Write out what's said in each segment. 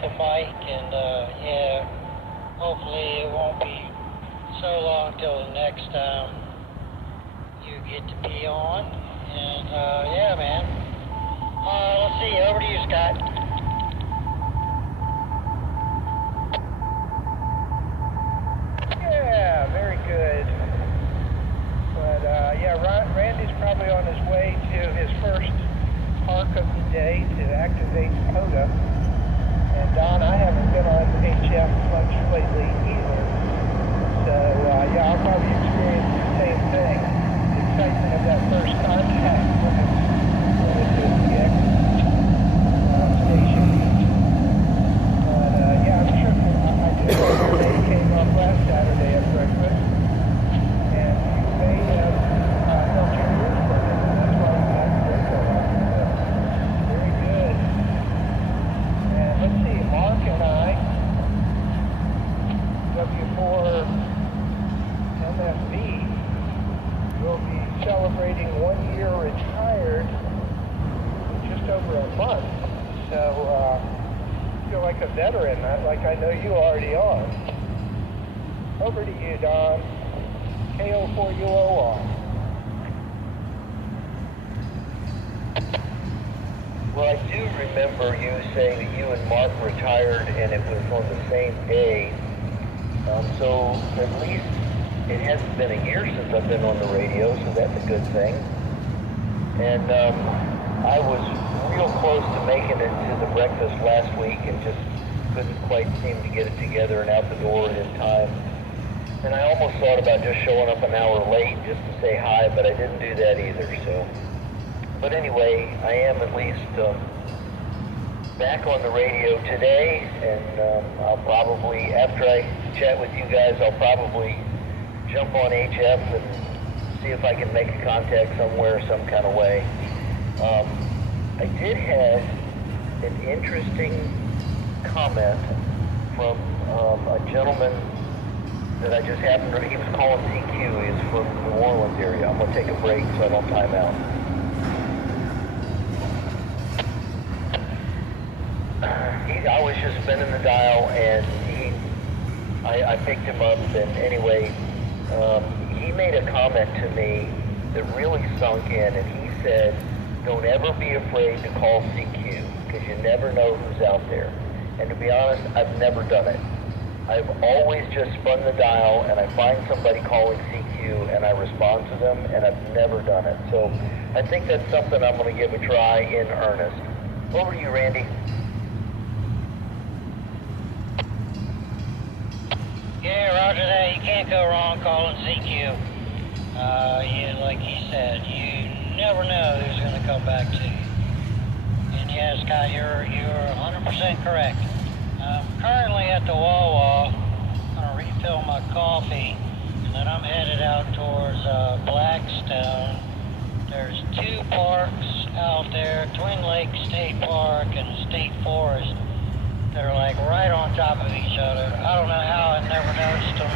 the mic, and yeah, hopefully it won't be so long till the next time you get to be on. And yeah, man. Let's see. Over to you, Scott. Yeah, very good. But yeah, Randy's probably on his way to his first park of the day to activate POTA. And Don, I haven't been on HF much lately either. So yeah, I'll probably experience the same thing. The excitement of that first contact when it's the X station. But yeah, I'm sure I do remember they came up last Saturday at breakfast. And you may have felt your ears burning. That's why you had to wait so long. So, very good. And let's see, Mark and I, W4 MFV, will be celebrating 1 year retired in just over a month. So I feel like a veteran, like I know you already are. Over to you, Don. KO4UOR. Well, I do remember you saying that you and Mark retired and it was on the same day. So at least it hasn't been a year since I've been on the radio, so that's a good thing. And I was real close to making it to the breakfast last week and just couldn't quite seem to get it together and out the door in time. And I almost thought about just showing up an hour late just to say hi, but I didn't do that either, so. But anyway, I am at least back on the radio today, and I'll probably, after I chat with you guys, I'll probably jump on HF and see if I can make a contact somewhere, some kind of way. I did have an interesting comment from a gentleman that I just happened to, he was calling CQ, he's from the New Orleans area. I'm going to take a break so I don't time out. I was just spinning the dial and I picked him up, and anyway, he made a comment to me that really sunk in, and he said, don't ever be afraid to call CQ because you never know who's out there. And to be honest, I've never done it. I've always just spun the dial and I find somebody calling CQ and I respond to them, and I've never done it. So I think that's something I'm going to give a try in earnest. Over to you, Randy. Yeah, roger that. You can't go wrong calling CQ. Yeah, like he said, you never know who's going to come back to you. And yeah, Scott, you're 100% correct. I'm currently at the Wawa. I'm going to refill my coffee, and then I'm headed out towards Blackstone. There's two parks out there, Twin Lakes State Park and State Forest. They're like right on top of each other. I don't know how I never noticed them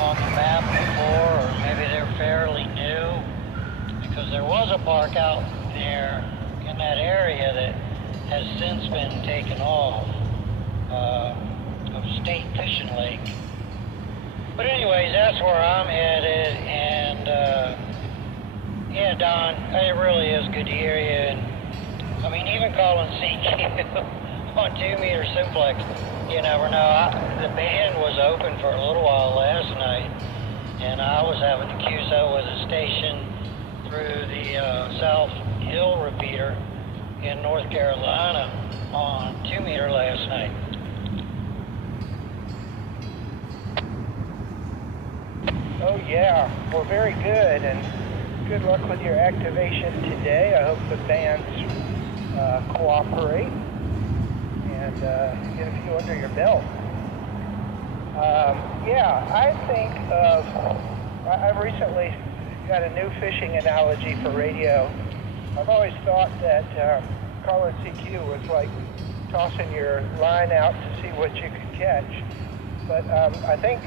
on the map before, or maybe they're fairly new, because there was a park out there in that area that has since been taken off of State Fishing Lake. But anyways, that's where I'm headed, and yeah, Don, it really is good to hear you. And I mean, even calling CQ on 2-meter simplex, you never know. The band was open for a little while last night, and I was having to QSO with a station through the South Hill repeater in North Carolina on 2-meter last night. Oh yeah, well, very good, and good luck with your activation today. I hope the bands cooperate and get a few under your belt. Yeah, I think I've recently got a new fishing analogy for radio. I've always thought that calling CQ was like tossing your line out to see what you could catch. But I think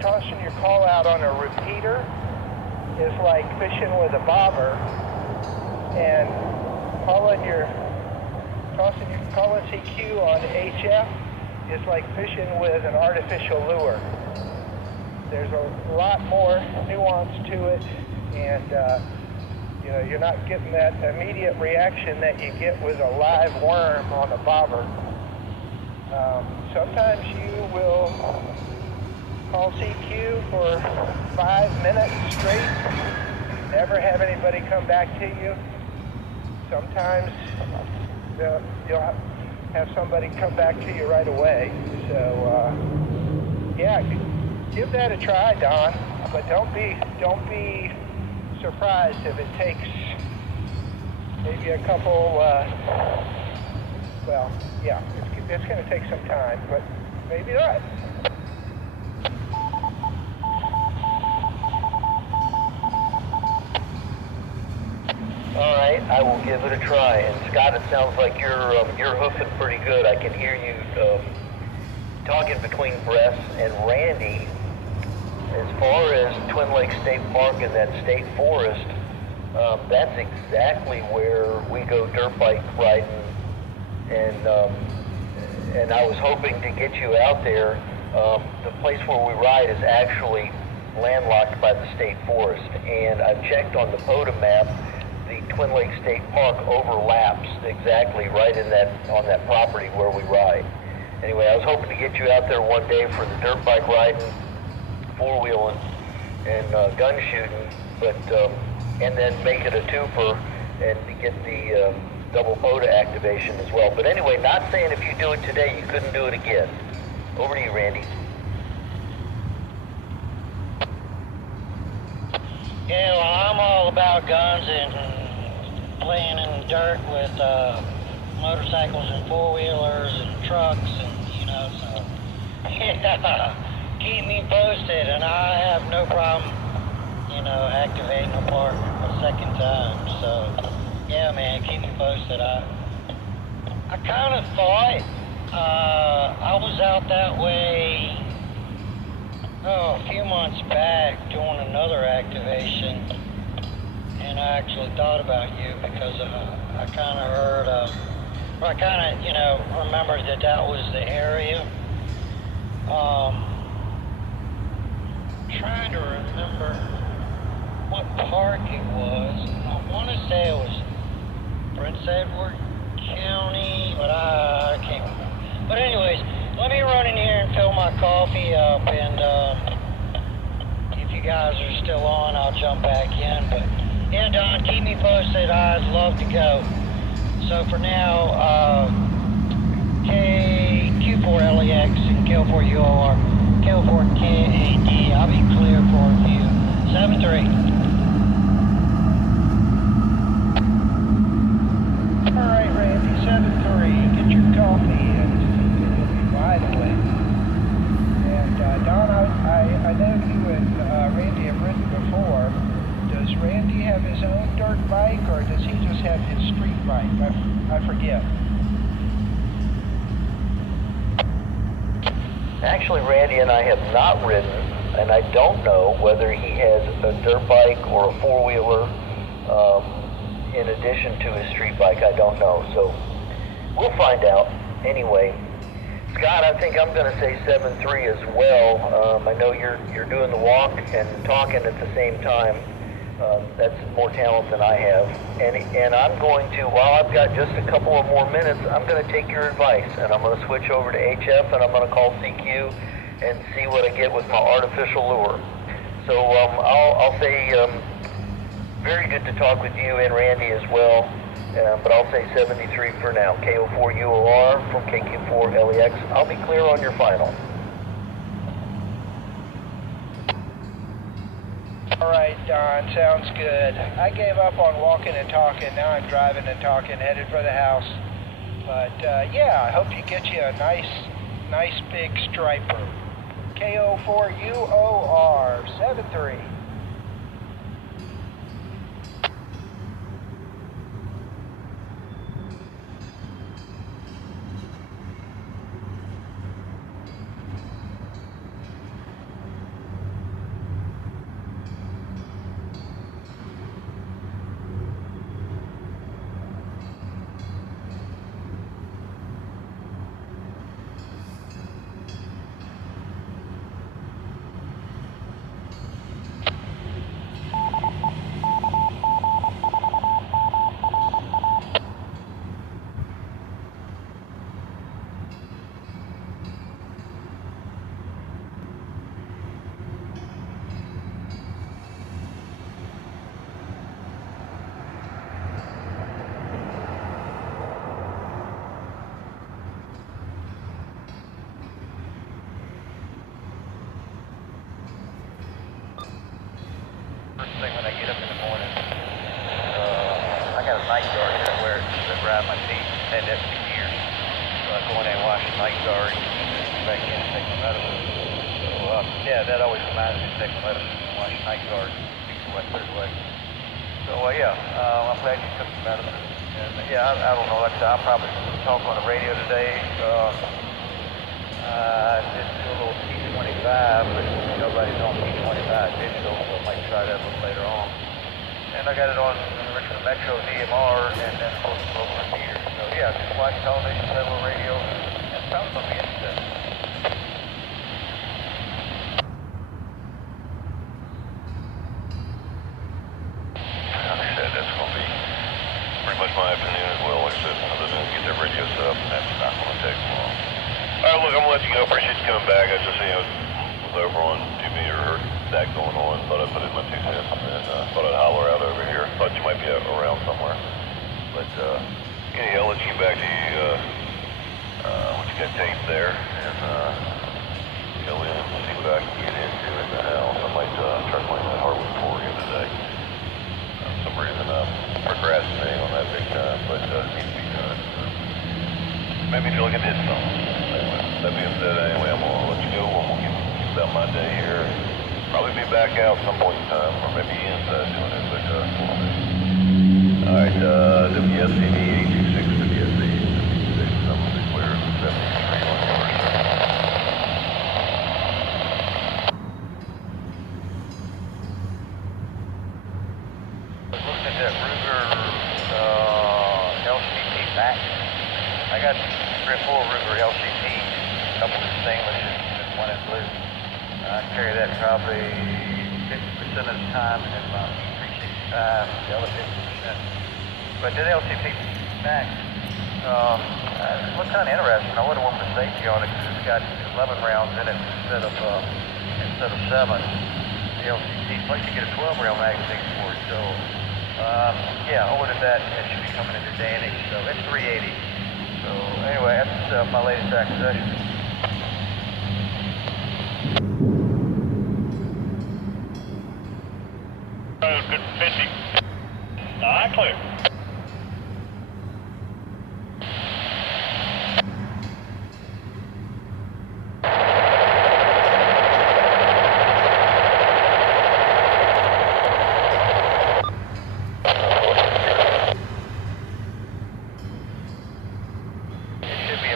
tossing your call out on a repeater is like fishing with a bobber, and calling your calling CQ on HF is like fishing with an artificial lure. There's a lot more nuance to it, and you're not getting that immediate reaction that you get with a live worm on a bobber. Sometimes you will call CQ for 5 minutes straight, never have anybody come back to you. Sometimes you'll have somebody come back to you right away. So yeah, give that a try, Don. But don't be surprised if it takes maybe a couple. Well, yeah, it's going to take some time, but maybe not. All right, I will give it a try. And Scott, it sounds like you're hoofing pretty good. I can hear you talking between breaths. And Randy, as far as Twin Lakes State Park and that state forest, that's exactly where we go dirt bike riding. And I was hoping to get you out there. The place where we ride is actually landlocked by the state forest. And I've checked on the POTA map. The Twin Lakes State Park overlaps exactly right on that property where we ride. Anyway, I was hoping to get you out there one day for the dirt bike riding, four-wheeling, and gun shooting, but and then make it a twofer and to get the double POTA activation as well. But anyway, not saying if you do it today, you couldn't do it again. Over to you, Randy. Yeah, well, I'm all about guns and playing in the dirt with motorcycles and four-wheelers and trucks, and so yeah, keep me posted, and I have no problem, activating the park a second time. So yeah, man, keep me posted. I kind of thought I was out that way a few months back doing another activation, and I actually thought about you because I kind of heard, or I kind of, remembered that was the area. Trying to remember what park it was. I want to say it was Prince Edward County, but I can't remember. But anyways, let me run in here and fill my coffee up, and if you guys are still on, I'll jump back in. But yeah, Don, keep me posted. I'd love to go. So for now, Q4LEX and K4UOR, K4KAD, I'll be clear for a few. 7-3. All right, Randy, 7-3. Get your coffee and you'll be wide awake. And Don, I know you and Randy have ridden before. Does Randy have his own dirt bike, or does he just have his street bike? I forget. Actually, Randy and I have not ridden, and I don't know whether he has a dirt bike or a four-wheeler in addition to his street bike. I don't know, so we'll find out. Anyway, Scott, I think I'm going to say 7-3 as well. I know you're doing the walk and talking at the same time. That's more talent than I have. And I'm going to, while I've got just a couple of more minutes, I'm going to take your advice, and I'm going to switch over to HF, and I'm going to call CQ and see what I get with my artificial lure. So I'll say very good to talk with you and Randy as well, but I'll say 73 for now. K04UOR from KQ4LEX. I'll be clear on your final. All right, Don, sounds good. I gave up on walking and talking. Now I'm driving and talking, headed for the house. But yeah, I hope you get you a nice big striper. K04UOR 73. had that for years. So I go in there and wash the night guard, and then back in and take my medicine. So yeah, that always reminds me to take my medicine and wash the night guard, keep the wet clear away. So I'm glad you took the medicine. And yeah, I don't know, like I said, I'll probably talk on the radio today. I did do a little T25, but nobody's on T25 digital, so I might try that a little later on. And I got it on Richmond Metro DMR and then posted over here. So yeah, just watch television, play a little radio, and it's probably going to be interesting. Like I said, that's going to be pretty much my afternoon as well. Like I said, other than get that radio set up, and that's not going to take long. All right, look, I'm going to let you go. Appreciate you coming back. I just, was over on 2 meter, heard that going on. Thought I'd put in my 2 cents, and thought I'd holler out over here. Thought you might be around somewhere. But, anyhow, I'll let you get back to what you got taped there, and go in and see what I can get into in the house. I might try playing that hardwood floor again today. For some reason, I'm procrastinating on that big time, but it needs to be done. Made me feel like I did something. Anyway, that being said, I'm gonna let you go. I'm gonna get about my day here. Probably be back out some point in time, or maybe inside doing it, but all right, WSCD 826 WSC 76, I'm clear 73 on yours. Looking at that Ruger LCT back. I got 3 or 4 Ruger LCTs, a couple in stainless and 1 in blue. I carry that probably 50% of the time, and then about 365, the other 50%. But that LCT back, it looks kind of interesting. I would have wanted the safety on it because it's got 11 rounds in it instead of 7. The LCT, plus you get a 12-round magazine for it. So yeah, I ordered that. It should be coming into day and age. So it's $380. So anyway, that's my latest acquisition. Good 50. Clear.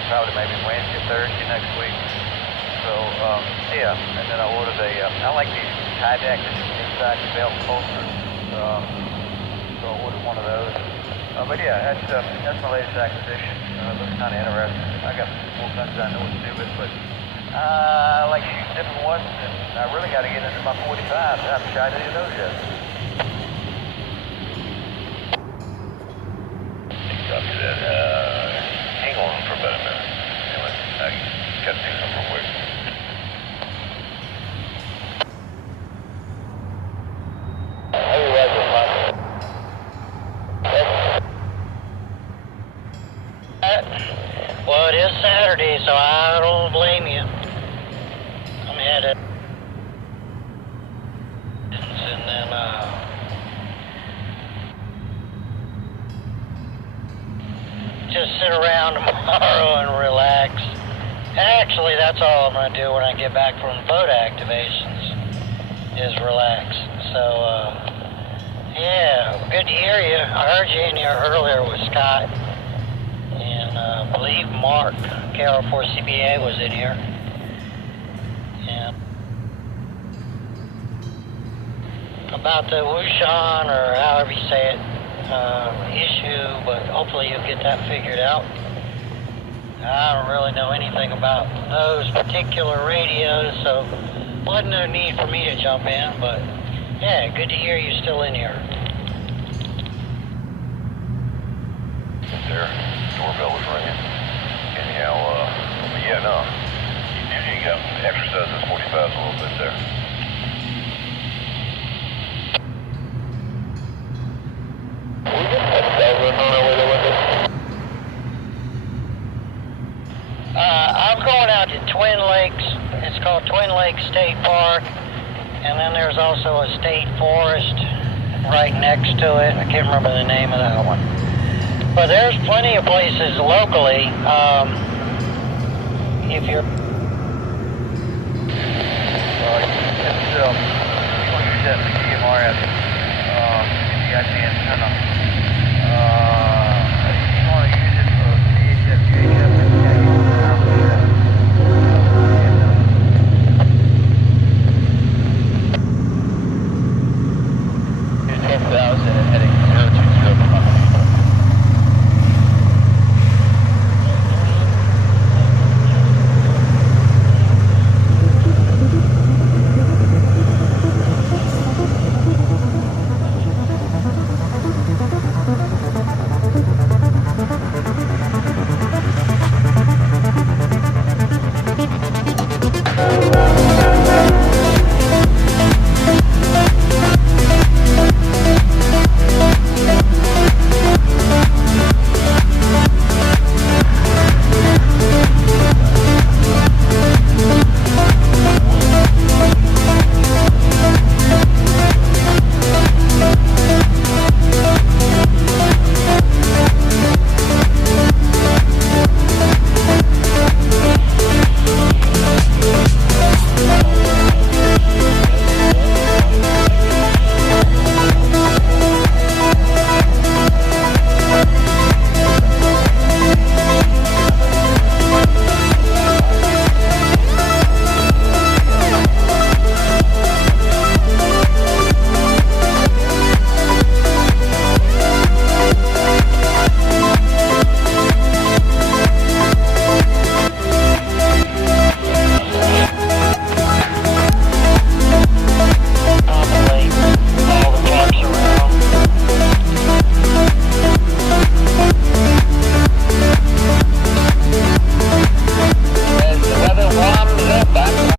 Probably maybe Wednesday, Thursday next week. So, yeah, and then I ordered I like these tie decks inside the belt holsters. So I ordered one of those. But yeah, that's my latest acquisition. It looks kind of interesting. I got 4 guns I know what to do with, but I like shooting different ones, and I really got to get into my 45s. I haven't shot any of those yet. Copy that. Hang on for about a minute. Anyway, I got to do something real quick. Well, it is Saturday, so I don't blame you. I'm headed. And then, just sit around tomorrow and relax. Actually, that's all I'm going to do when I get back from photo activations, is relax. So, yeah, good to hear you. I heard you in here earlier with Scott. And I believe Mark, KR4CBA, was in here. And about the Wushan, or however you say it, issue, but hopefully you'll get that figured out. I don't really know anything about those particular radios, so wasn't no need for me to jump in, but yeah, good to hear you're still in here. There, doorbell was ringing. Anyhow, but yeah, no, you got to exercise this 45s a little bit there. I'm going out to Twin Lakes. It's called Twin Lakes State Park, and then there's also a state forest right next to it. I can't remember the name of that one. But there's plenty of places locally, if you're... It's, you want to use that GMRS, the antenna. You want to use it for VHF, VHF, 10,000 and heading 020.